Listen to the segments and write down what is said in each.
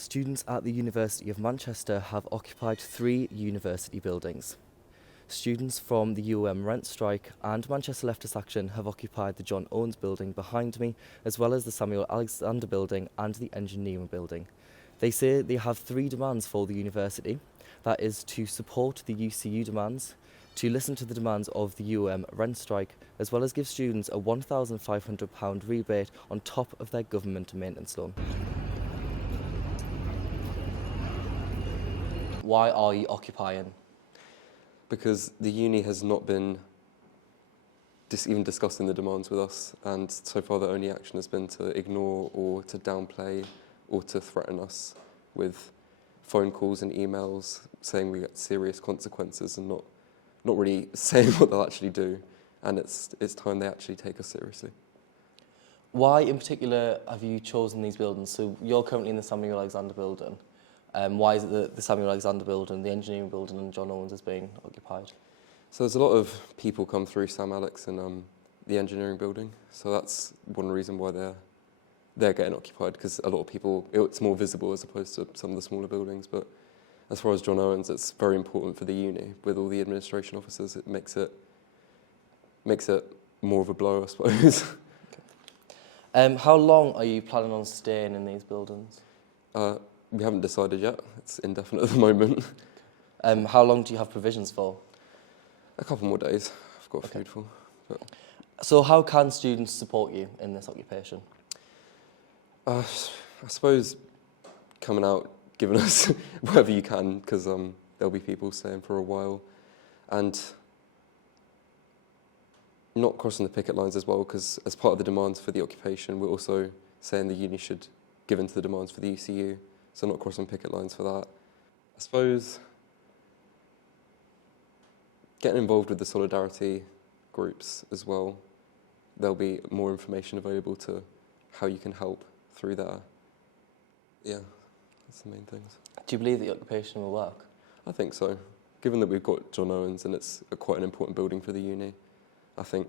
students at the University of Manchester have occupied 3 university buildings. Students from the UOM rent strike and Manchester Leftist Action have occupied the John Owens building behind me, as well as the Samuel Alexander building and the engineering building. They say they have 3 demands for the university. That is to support the UCU demands, to listen to the demands of the UOM rent strike, as well as give students a £1,500 rebate on top of their government maintenance loan. Why are you occupying? Because the uni has not been even discussing the demands with us, and so far the only action has been to ignore or to downplay or to threaten us with phone calls and emails saying we get serious consequences and not really saying what they'll actually do, and it's time they actually take us seriously. Why in particular have you chosen these buildings? So you're currently in the Samuel Alexander building. Why is it the Samuel Alexander building, the engineering building and John Owens is being occupied? So there's a lot of people come through Sam Alex and the engineering building, so that's one reason why they're getting occupied, because a lot of people, it's more visible as opposed to some of the smaller buildings. But as far as John Owens, it's very important for the uni. With all the administration officers, it makes it more of a blow, I suppose. Okay. How long are you planning on staying in these buildings? We haven't decided yet. It's indefinite at the moment. How long do you have provisions for? A couple more days I've got food for. But. So how can students support you in this occupation? I suppose coming out, giving us whatever you can, because there'll be people staying for a while, and not crossing the picket lines as well, because as part of the demands for the occupation, we're also saying the uni should give in to the demands for the UCU, so not crossing picket lines for that. I suppose getting involved with the solidarity groups as well. There'll be more information available to how you can help through there. Yeah, that's the main things. Do you believe that the occupation will work? I think so. Given that we've got John Owens and it's quite an important building for the uni, I think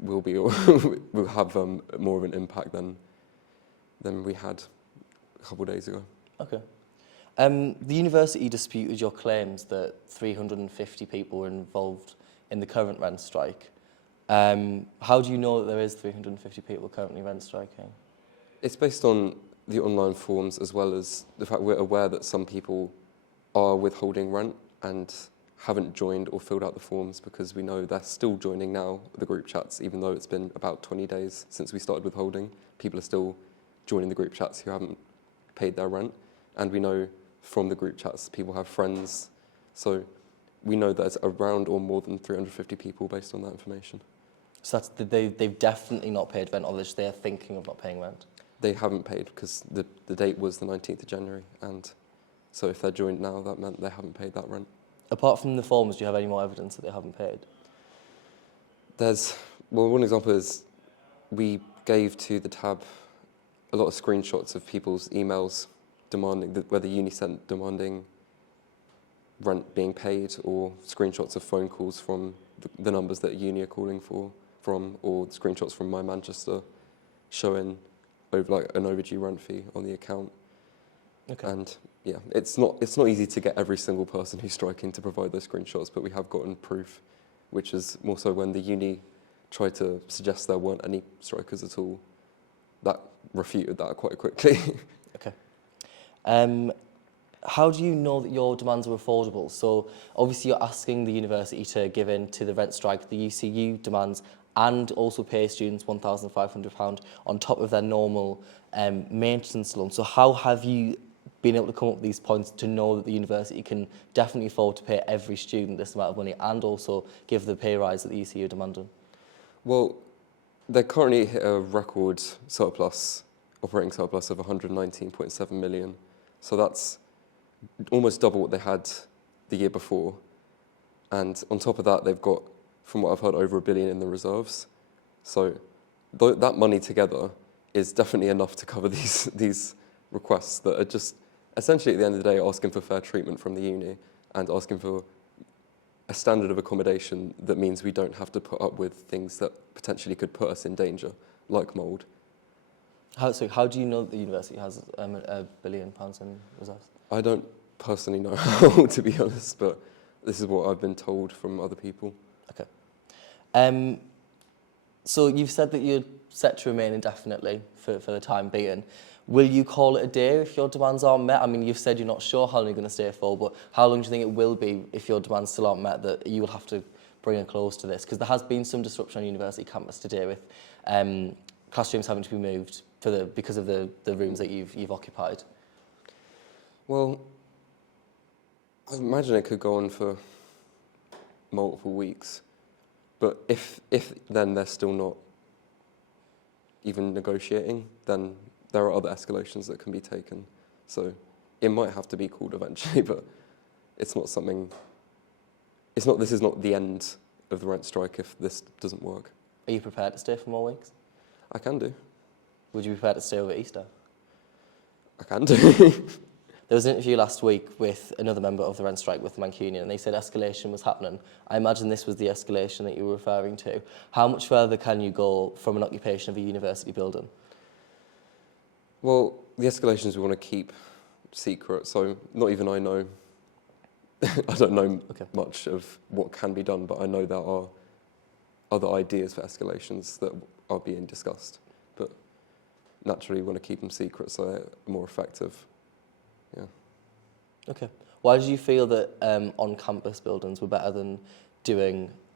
we'll have more of an impact than we had a couple of days ago. Okay. The university disputed your claims that 350 people were involved in the current rent strike. How do you know that there is 350 people currently rent striking? It's based on the online forms, as well as the fact we're aware that some people are withholding rent and haven't joined or filled out the forms, because we know they're still joining now, the group chats, even though it's been about 20 days since we started withholding. People are still joining the group chats who haven't paid their rent, and we know from the group chats people have friends, so we know that it's around or more than 350 people based on that information. So they've definitely not paid rent, or they're thinking of not paying rent? They haven't paid, because the date was the 19th of January, and so if they're joined now, that meant they haven't paid that rent. Apart from the forms, do you have any more evidence that they haven't paid? One example is we gave to the tab a lot of screenshots of people's emails demanding, where the uni sent demanding rent being paid, or screenshots of phone calls from the numbers that uni are calling from, or screenshots from My Manchester showing an overdue rent fee on the account. Okay. And yeah, it's not easy to get every single person who's striking to provide those screenshots, but we have gotten proof, which is more so when the uni tried to suggest there weren't any strikers at all. That refuted that quite quickly. Okay. How do you know that your demands are affordable? So obviously you're asking the university to give in to the rent strike, the UCU demands, and also pay students £1,500 on top of their normal maintenance loan. So how have you been able to come up with these points to know that the university can definitely afford to pay every student this amount of money, and also give the pay rise that the UCU are demanding? Well, they currently hit a record operating surplus of 119.7 million. So that's almost double what they had the year before. And on top of that, they've got, from what I've heard, over £1 billion in the reserves. So that money together is definitely enough to cover these requests that are just essentially, at the end of the day, asking for fair treatment from the uni and asking for a standard of accommodation that means we don't have to put up with things that potentially could put us in danger, like mould. How do you know that the university has £1 billion in reserves? I don't personally know how, to be honest, but this is what I've been told from other people. Okay. So you've said that you're set to remain indefinitely for the time being. Will you call it a day if your demands aren't met? I mean, you've said you're not sure how long you're going to stay for, but how long do you think it will be if your demands still aren't met that you will have to bring a close to this? Because there has been some disruption on university campus today with classrooms having to be moved because of the rooms that you've occupied. Well, I imagine it could go on for multiple weeks, but if then they're still not even negotiating, then there are other escalations that can be taken. So it might have to be called eventually, but it's not something. This is not the end of the rent strike if this doesn't work. Are you prepared to stay for more weeks? I can do. Would you be prepared to stay over Easter? I can do. There was an interview last week with another member of the rent strike with the Mancunian, and they said escalation was happening. I imagine this was the escalation that you were referring to. How much further can you go from an occupation of a university building? Well, the escalations we want to keep secret, so not even I know. I don't know much of what can be done, but I know there are other ideas for escalations that are being discussed. But naturally, we want to keep them secret so they're more effective. Yeah. Okay. Why did you feel that on-campus buildings were better than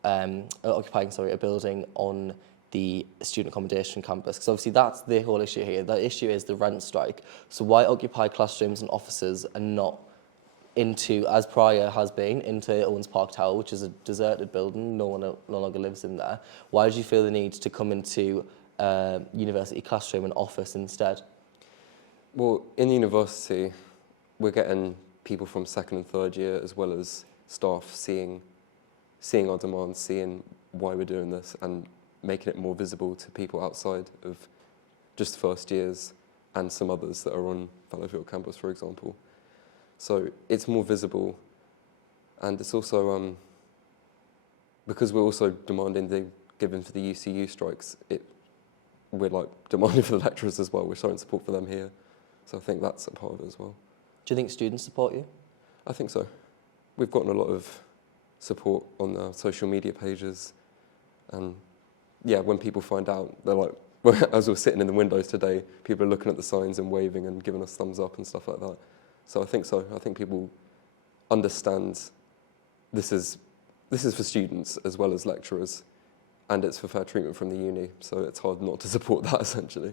occupying a building on the student accommodation campus? Because obviously that's the whole issue here. The issue is the rent strike. So why occupy classrooms and offices and not into, as prior has been, into Owens Park Tower, which is a deserted building, no one no longer lives in there? Why did you feel the need to come into university classroom and office instead? Well, in university, we're getting people from second and third year as well as staff seeing our demands, seeing why we're doing this and making it more visible to people outside of just first years and some others that are on Fallowfield campus, for example. So it's more visible, and it's also, because we're also demanding given for the UCU strikes, we're like demanding for the lecturers as well. We're showing support for them here. So I think that's a part of it as well. Do you think students support you? I think so. We've gotten a lot of support on our social media pages, and yeah, when people find out, they're like, as we're sitting in the windows today, people are looking at the signs and waving and giving us thumbs up and stuff like that. So I think so. I think people understand this is for students as well as lecturers, and it's for fair treatment from the uni. So it's hard not to support that, essentially.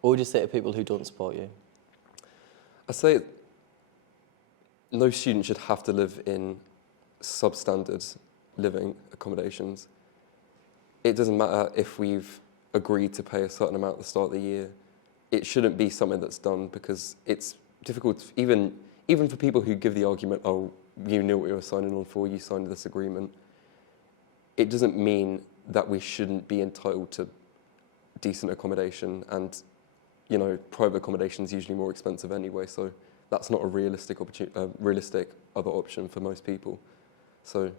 What would you say to people who don't support you? I say no student should have to live in substandard living accommodations. It doesn't matter if we've agreed to pay a certain amount at the start of the year. It shouldn't be something that's done because it's difficult, even for people who give the argument, oh, you knew what you were signing on for, you signed this agreement. It doesn't mean that we shouldn't be entitled to decent accommodation, and private accommodation is usually more expensive anyway, so that's not a realistic other option for most people. So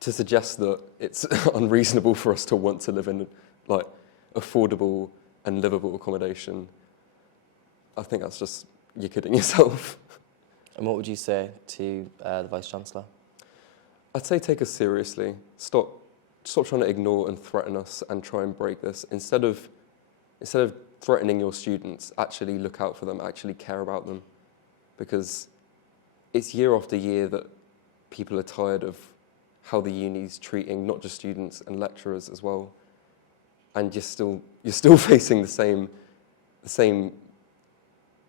to suggest that it's unreasonable for us to want to live in like affordable and livable accommodation, I think that's just, you're kidding yourself. And what would you say to the Vice-Chancellor? I'd say take us seriously. Stop trying to ignore and threaten us and try and break this. Instead of threatening your students, actually look out for them, actually care about them. Because it's year after year that people are tired of how the uni's treating not just students and lecturers as well. And you're still facing the same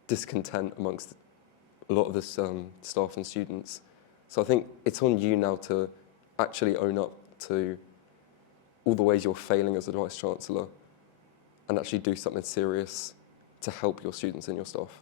discontent amongst a lot of the staff and students. So I think it's on you now to actually own up to all the ways you're failing as a Vice-Chancellor and actually do something serious to help your students and your staff.